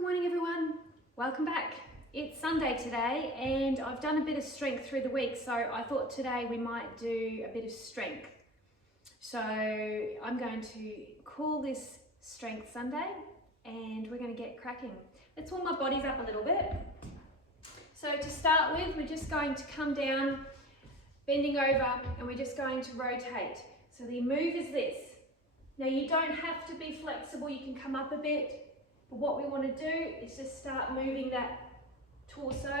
Good morning everyone, welcome back. It's Sunday today and I've done a bit of strength through the week, so I thought today we might do a bit of strength. So I'm going to call this Strength Sunday and we're going to get cracking. Let's warm our bodies up a little bit. So to start with, we're just going to come down, bending over, and we're just going to rotate. So the move is this. Now you don't have to be flexible, you can come up a bit. But what we want to do is just start moving that torso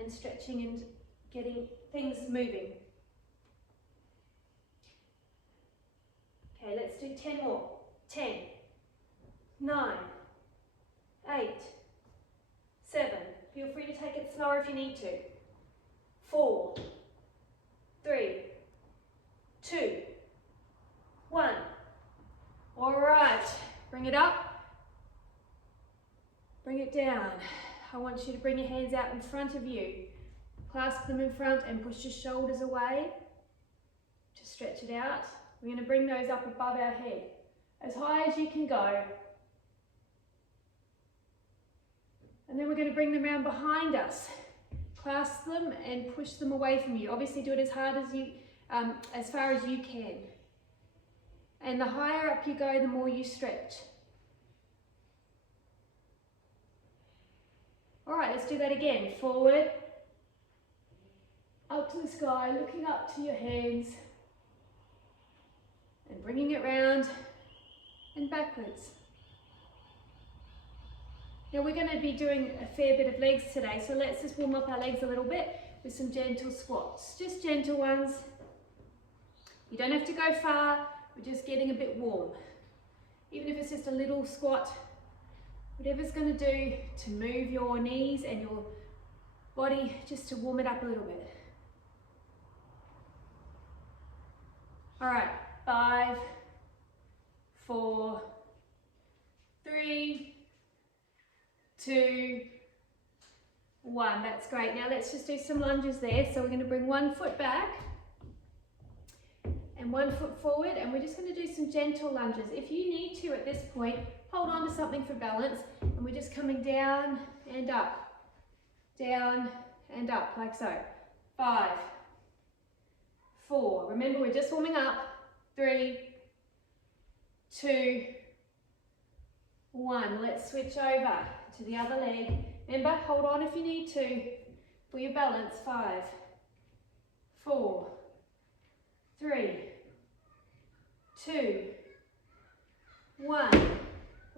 and stretching and getting things moving. Okay, let's do 10 more. 10, 9, 8, 7. Feel free to take it slower if you need to. 4, 3, 2, 1. All right, bring it up. Bring it down. I want you to bring your hands out in front of you. Clasp them in front and push your shoulders away to stretch it out. We're going to bring those up above our head, as high as you can go. And then we're going to bring them around behind us. Clasp them and push them away from you. Obviously do it as hard as you, as far as you can. And the higher up you go, the more you stretch. All right, let's do that again. Forward, up to the sky, looking up to your hands, and bringing it round and backwards. Now we're going to be doing a fair bit of legs today, so let's just warm up our legs a little bit with some gentle squats. Just gentle ones. You don't have to go far, we're just getting a bit warm. Even if it's just a little squat, whatever's going to do to move your knees and your body, just to warm it up a little bit. All right, 5, 4, 3, 2, 1. That's great. Now let's just do some lunges there. So we're going to bring one foot back and one foot forward, and we're just going to do some gentle lunges. If you need to at this point, hold on to something for balance, and we're just coming down and up, like so. 5, 4, remember we're just warming up. 3, 2, 1. Let's switch over to the other leg. Remember, hold on if you need to for your balance. 5, 4, 3, 2, 1.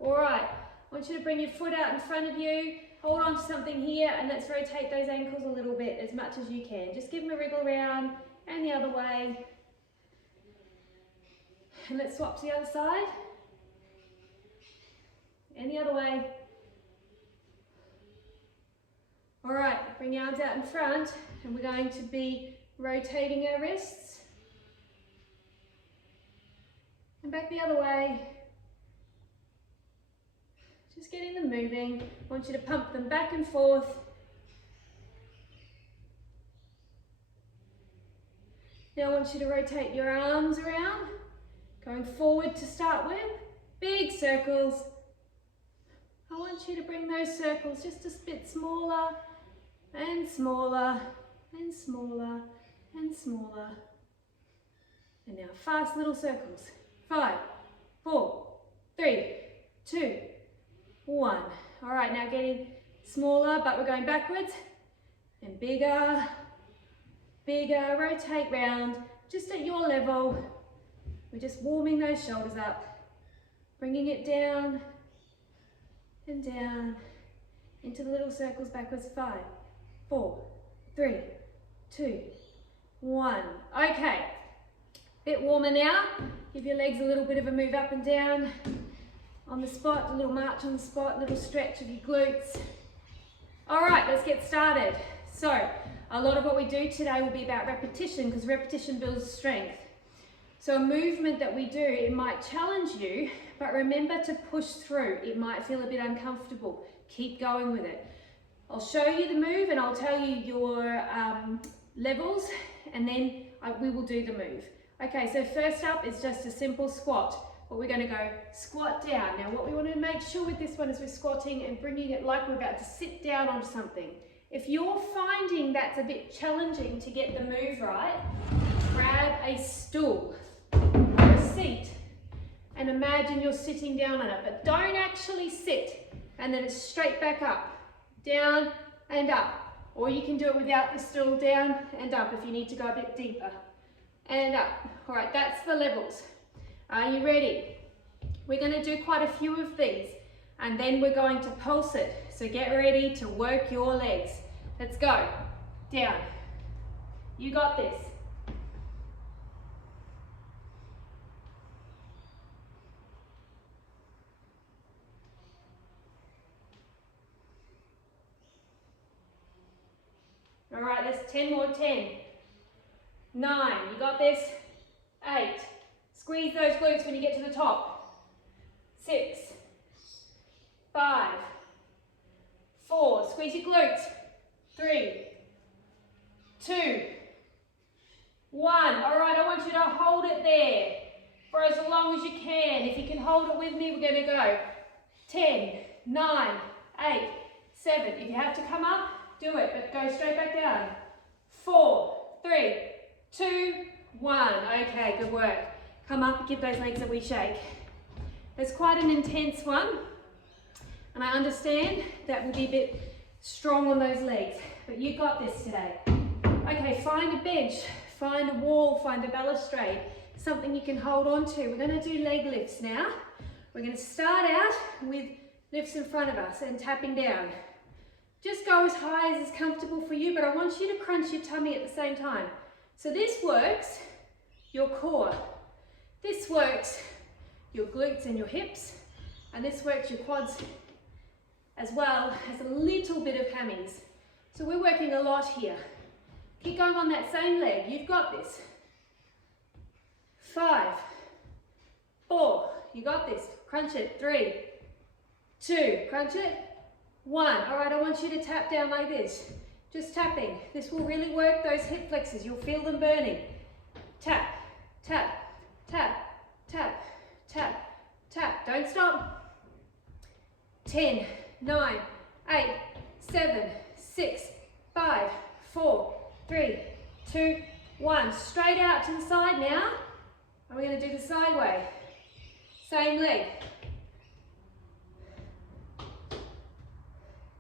All right, I want you to bring your foot out in front of you, hold on to something here, and let's rotate those ankles a little bit as much as you can. Just give them a wriggle around and the other way. And let's swap to the other side. And the other way. All right, bring your arms out in front, and we're going to be rotating our wrists. And back the other way. Just getting them moving. I want you to pump them back and forth. Now I want you to rotate your arms around, going forward to start with, big circles. I want you to bring those circles just a bit smaller and smaller and smaller and smaller. And now fast little circles. 5, 4, 3, 2, 1. All right, now getting smaller, but we're going backwards, and bigger, bigger. Rotate round, just at your level. We're just warming those shoulders up, bringing it down and down into the little circles backwards. 5, 4, 3, 2, 1. Okay, bit warmer now. Give your legs a little bit of a move up and down. On the spot, a little march on the spot, a little stretch of your glutes. All right, let's get started. So, a lot of what we do today will be about repetition, because repetition builds strength. So a movement that we do, it might challenge you, but remember to push through. It might feel a bit uncomfortable. Keep going with it. I'll show you the move and I'll tell you your levels, and then we will do the move. Okay, so first up is just a simple squat. but we're going to go squat down. Now what we want to make sure with this one is we're squatting and bringing it like we're about to sit down onto something. If you're finding that's a bit challenging to get the move right, grab a stool or a seat and imagine you're sitting down on it, but don't actually sit and then it's straight back up, down and up. Or you can do it without the stool, down and up if you need to go a bit deeper. And up. All right, that's the levels. Are you ready? We're going to do quite a few of these and then we're going to pulse it. So get ready to work your legs. Let's go. Down. You got this. All right, that's 10 more. 10, 9, you got this. 8, squeeze those glutes when you get to the top. 6, 5, 4, squeeze your glutes. 3, 2, 1. All right, I want you to hold it there for as long as you can. If you can hold it with me, we're going to go 10, 9, 8, 7. If you have to come up, do it, but go straight back down. 4, 3, 2, 1. Okay, good work. Come up, give those legs a wee shake. It's quite an intense one, and I understand that will be a bit strong on those legs, but you got this today. Okay, find a bench, find a wall, find a balustrade, something you can hold on to. We're going to do leg lifts now. We're going to start out with lifts in front of us and tapping down. Just go as high as is comfortable for you, but I want you to crunch your tummy at the same time. So this works your core. This works your glutes and your hips, and this works your quads as well as a little bit of hammies. So we're working a lot here. Keep going on that same leg. You've got this. 5, 4, you got this. Crunch it. 3, 2, crunch it. 1. All right, I want you to tap down like this. Just tapping. This will really work those hip flexors. You'll feel them burning. Tap, tap, tap, tap, tap, tap. Don't stop. 10, 9, 8, 7, 6, 5, 4, 3, 2, 1. Straight out to the side now. And we're going to do the side way. Same leg.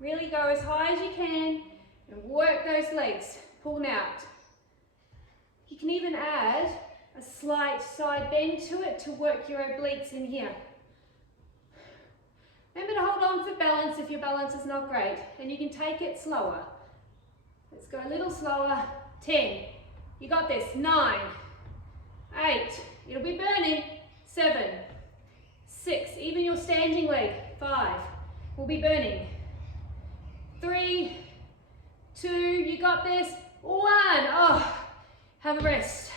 Really go as high as you can and work those legs. Pull them out. You can even add a slight side bend to it to work your obliques in here. Remember to hold on for balance if your balance is not great, and you can take it slower. Let's go a little slower. 10, you got this. 9, 8, it'll be burning. 7, 6, even your standing leg. 5, will be burning. 3, 2, you got this. 1, oh, have a rest.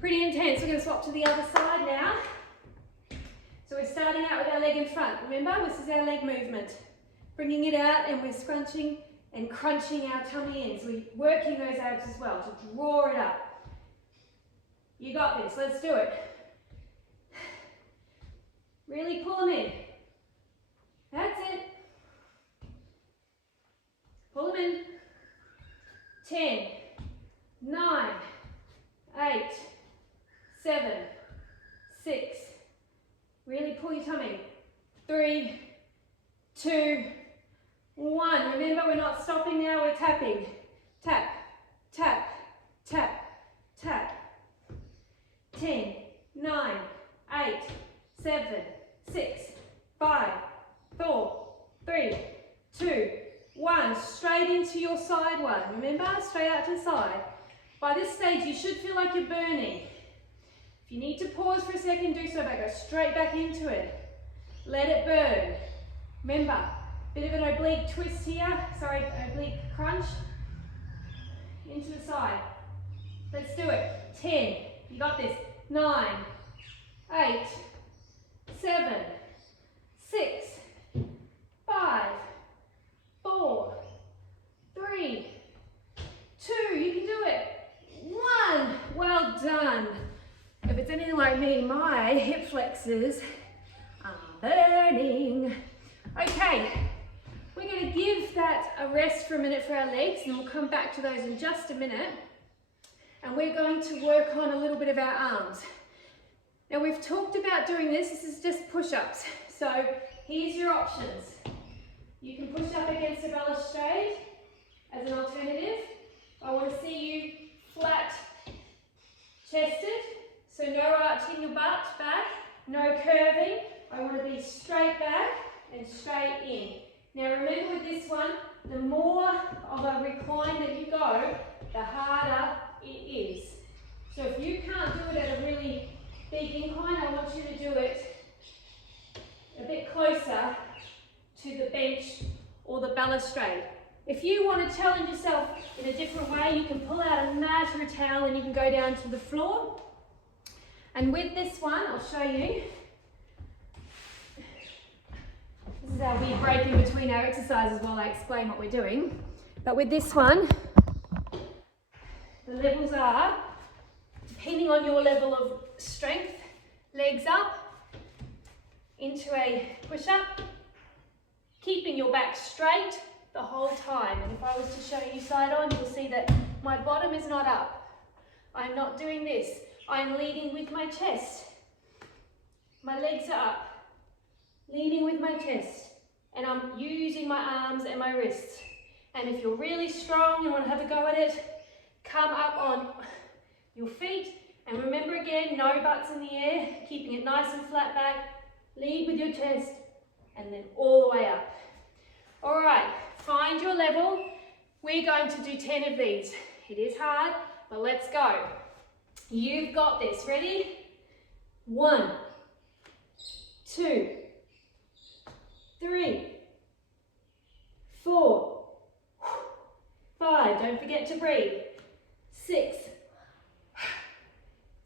Pretty intense. We're going to swap to the other side now. So we're starting out with our leg in front. Remember, this is our leg movement. Bringing it out and we're scrunching and crunching our tummy in. So we're working those abs as well to draw it up. You got this. Let's do it. Really pull them in. That's it. Pull them in. 10, 9, 8, 7, 6. Really pull your tummy. 3, 2, 1. Remember, we're not stopping now, we're tapping. Tap, tap, tap, tap. 10, 9, 8, 7, 6, 5, 4, 3, 2, 1. Straight into your side one. Remember, straight out to the side. By this stage, you should feel like you're burning. If you need to pause for a second, do so, but go straight back into it. Let it burn. Remember, bit of an oblique twist here. Sorry, oblique crunch. Into the side. Let's do it. 10. You got this. 9, 8, 7, 6, 5, 4, 3, 2. You can do it. 1. Well done. If it's anything like me, my my hip flexors are burning. Okay, we're going to give that a rest for a minute for our legs, and we'll come back to those in just a minute. And we're going to work on a little bit of our arms. Now we've talked about doing this. This is just push-ups. So here's your options. You can push up against a balustrade as an alternative. I want to see you flat chested, so no arch in your butt back, no curving. I want to be straight back and straight in. Now remember with this one, the more of a recline that you go, the harder it is. So if you can't do it at a really big incline, I want you to do it a bit closer to the bench or the balustrade. If you want to challenge yourself in a different way, you can pull out a mat or a towel and you can go down to the floor. And with this one, I'll show you. This is our wee break in between our exercises while I explain what we're doing. But with this one, the levels are, depending on your level of strength, legs up, into a push-up, keeping your back straight the whole time. And if I was to show you side on, you'll see that my bottom is not up. I'm not doing this. I'm leading with my chest. My legs are up, leading with my chest. And I'm using my arms and my wrists. And if you're really strong and want to have a go at it, come up on your feet. And remember again, no butts in the air, keeping it nice and flat back. Lead with your chest and then all the way up. All right, find your level. We're going to do 10 of these. It is hard, but let's go. You've got this. Ready? 1, 2, 3, 4, 5. Don't forget to breathe. 6,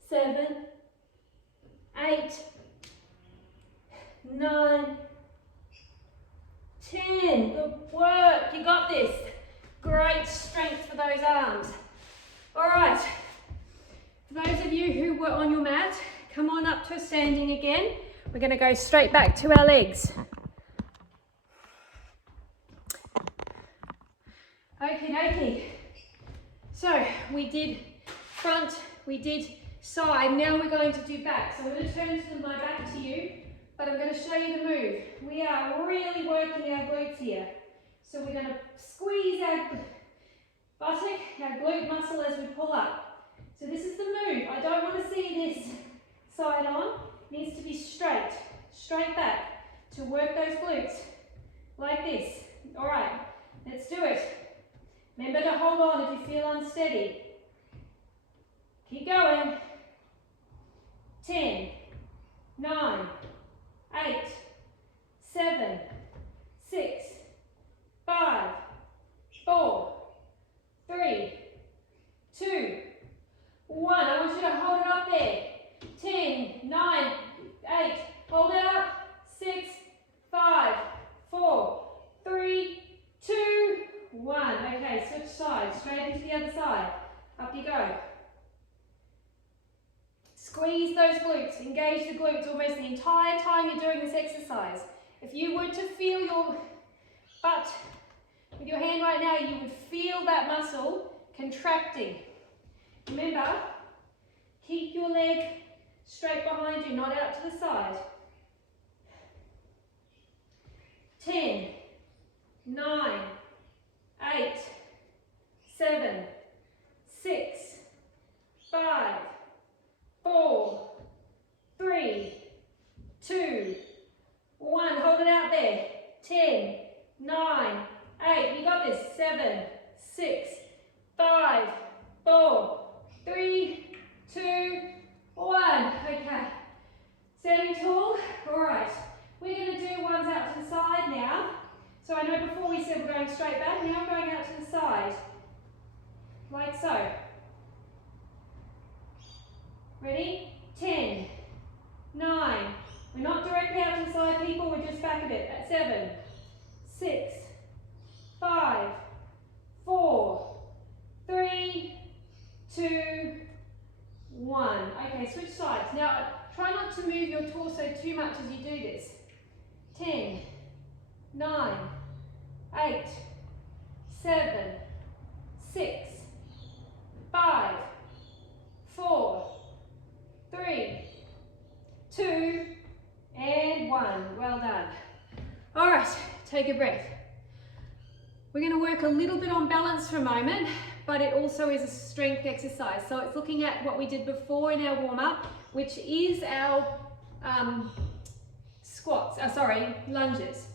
7, 8, 9, 10. Good work. You got this. Great strength for those arms. All right. For those of you who were on your mat, come on up to standing again. We're going to go straight back to our legs. Okie dokie. So we did front, we did side. Now we're going to do back. So I'm going to turn my back to you, but I'm going to show you the move. We are really working our glutes here. So we're going to squeeze our buttock, our glute muscle as we pull up. So this is the move. I don't want to see this side on. It needs to be straight, straight back to work those glutes like this. All right, let's do it. Remember to hold on if you feel unsteady. Keep going. 10, 9, 8, 7, 6, 5, 4, 3, 2, 1. I want you to hold it up there. 10, 9, 8. Hold it up. 6, 5, 4, 3, 2, 1. Okay, switch sides. Straight into the other side. Up you go. Squeeze those glutes. Engage the glutes almost the entire time you're doing this exercise. If you were to feel your butt with your hand right now, you would feel that muscle contracting. Remember, keep your leg straight behind you, not out to the side. 10, 9, 8, 7, 6, 5, 4, 3, 2, 1. Hold it out there. 10, 9, 8. You got this. 7, 6, 5, 4, 3, 2, 1. Okay. Standing tall. All right. We're going to do ones out to the side now. So I know before we said we're going straight back. Now I'm going out to the side. Like so. Ready? 10, 9. We're not directly out to the side, people. We're just back a bit. At 7, 6, 5, 4, 3, 2, 1. Okay, switch sides. Now, try not to move as you do this. 10, 9, 8, 7, 6, 5, 4, 3, 2, and 1. Well done. All right, take a breath. We're going to work a little bit on balance for a moment, but it also is a strength exercise. So it's looking at what we did before in our warm-up, which is our lunges.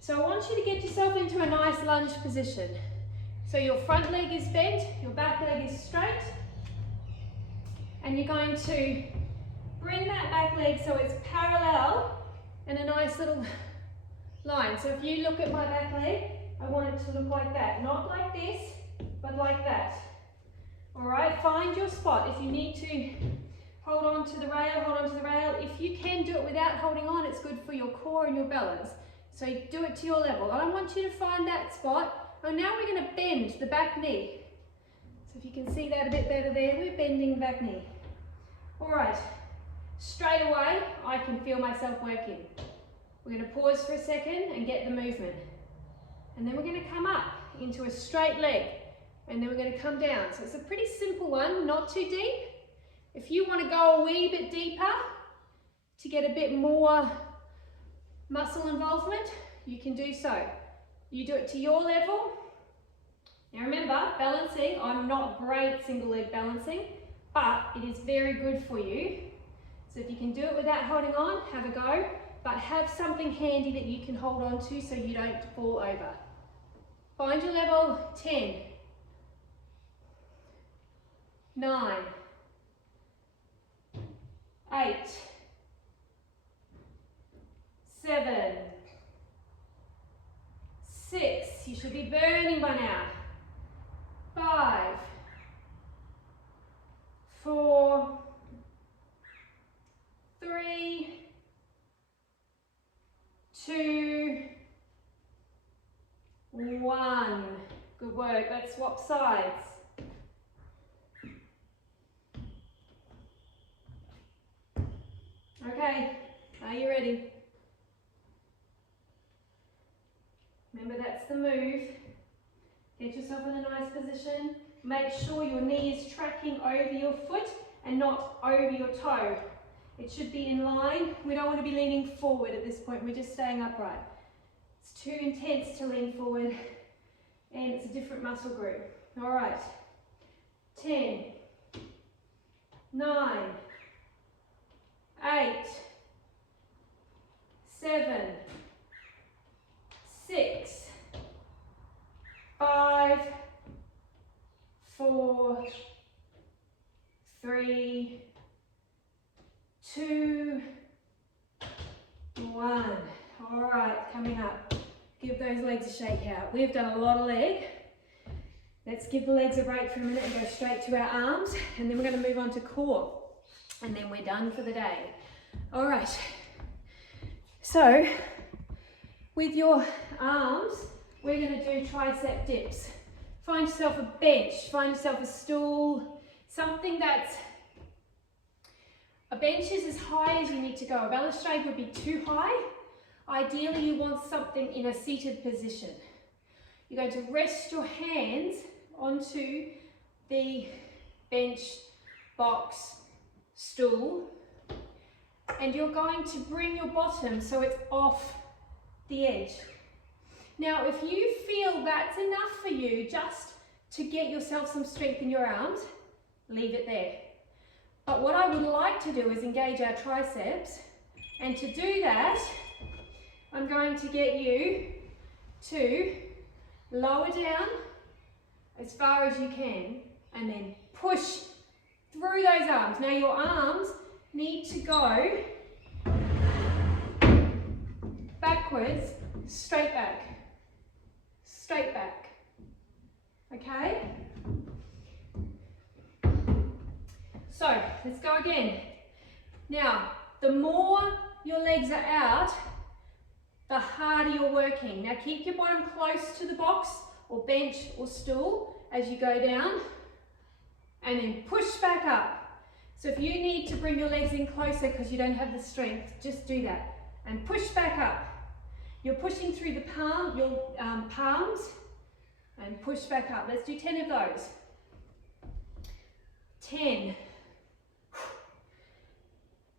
So I want you to get yourself into a nice lunge position. So your front leg is bent, your back leg is straight, and you're going to bring that back leg so it's parallel in a nice little line. So if you look at my back leg, I want it to look like that. Not like this, but like that. All right, find your spot. If you need to hold on to the rail, hold on to the rail. If you can do it without holding on, it's good for your core and your balance. So do it to your level. I want you to find that spot. And now we're going to bend the back knee. So if you can see that a bit better there, we're bending the back knee. All right, straight away, I can feel myself working. We're going to pause for a second and get the movement. And then we're going to come up into a straight leg. And then we're going to come down. So it's a pretty simple one, not too deep. If you want to go a wee bit deeper to get a bit more muscle involvement, you can do so. You do it to your level. Now remember, balancing, I'm not great single leg balancing, but it is very good for you. So if you can do it without holding on, have a go, but have something handy that you can hold on to so you don't fall over. Find your level. 10, 9, 8, 7, 6, you should be burning by now. 5, 4, 3, 2, 1. Good work. Let's swap sides. Okay, are you ready? Remember, that's the move. Get yourself in a nice position. Make sure your knee is tracking over your foot and not over your toe. It should be in line. We don't want to be leaning forward at this point. We're just staying upright. It's too intense to lean forward, and it's a different muscle group. All right. 10, 9, 8, 7, 6, 5, 4, 3, 2, 1. All right, coming up. Give those legs a shake out. We've done a lot of leg. Let's give the legs a break for a minute and go straight to our arms, and then we're going to move on to core, and then we're done for the day. All right. So, with your arms, we're going to do tricep dips. Find yourself a bench, find yourself a stool, something that's, a bench is as high as you need to go. A balustrade would be too high. Ideally, you want something in a seated position. You're going to rest your hands onto the bench, box, stool, and you're going to bring your bottom so it's off the edge. Now, if you feel that's enough for you just to get yourself some strength in your arms, leave it there. But what I would like to do is engage our triceps, and to do that, I'm going to get you to lower down as far as you can and then push through those arms. Now your arms need to go backwards, straight back, okay? So let's go again. Now, the more your legs are out, the harder you're working. Now keep your bottom close to the box or bench or stool as you go down, and then push back up. So if you need to bring your legs in closer because you don't have the strength, just do that. and push back up. You're pushing through the palms and push back up. Let's do 10 of those. 10,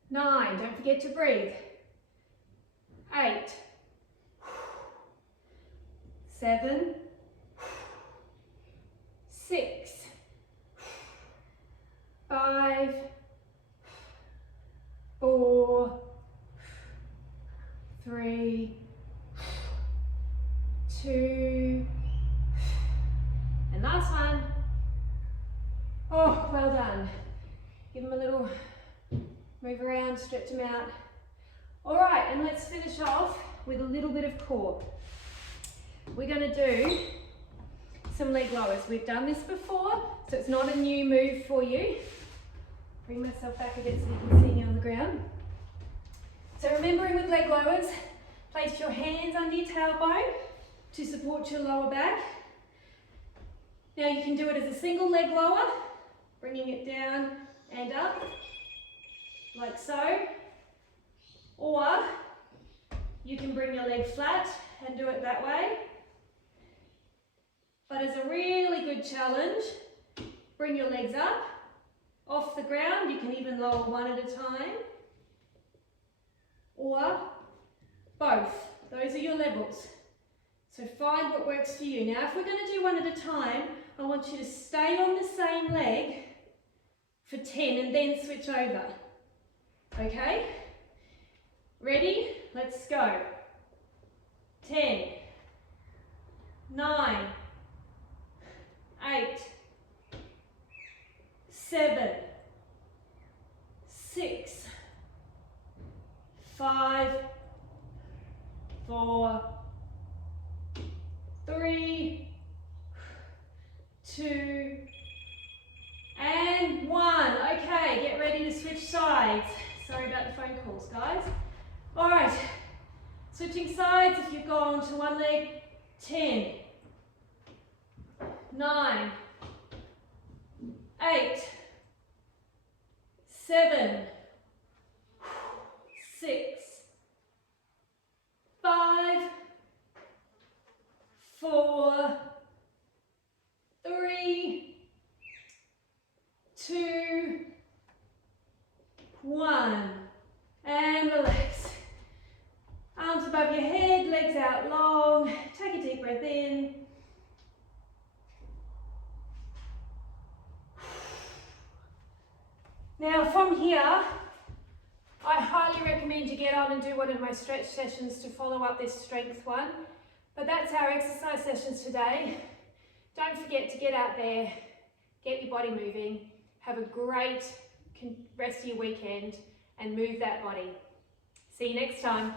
9, don't forget to breathe. 8, 7, 6, 5, 4, 3, 2, and last one. Oh, well done. Give them a little move around, stretch them out. All right, and let's finish off with a little bit of core. We're going to do some leg lowers. We've done this before, so it's not a new move for you. Bring myself back a bit so you can see me on the ground. So remembering with leg lowers, place your hands under your tailbone to support your lower back. Now you can do it as a single leg lower, bringing it down and up, like so. Or you can bring your leg flat and do it that way. But as a really good challenge, bring your legs up, off the ground. You can even lower one at a time. Or both. Those are your levels. So find what works for you. Now if we're going to do one at a time, I want you to stay on the same leg for 10 and then switch over. Okay? Ready? Let's go. 10, 9, 8, 7, 6, 5, 4, 3, 2, and 1. Okay, get ready to switch sides. Sorry about the phone calls, guys. All right, switching sides. If you've gone to one leg, 10, 9, 8, 7, 6, 5, 4, 3, 2, 1, and relax. Arms above your head, legs out long. Take a deep breath in. Now from here, I highly recommend you get on and do one of my stretch sessions to follow up this strength one. But that's our exercise sessions today. Don't forget to get out there, get your body moving, have a great rest of your weekend and move that body. See you next time.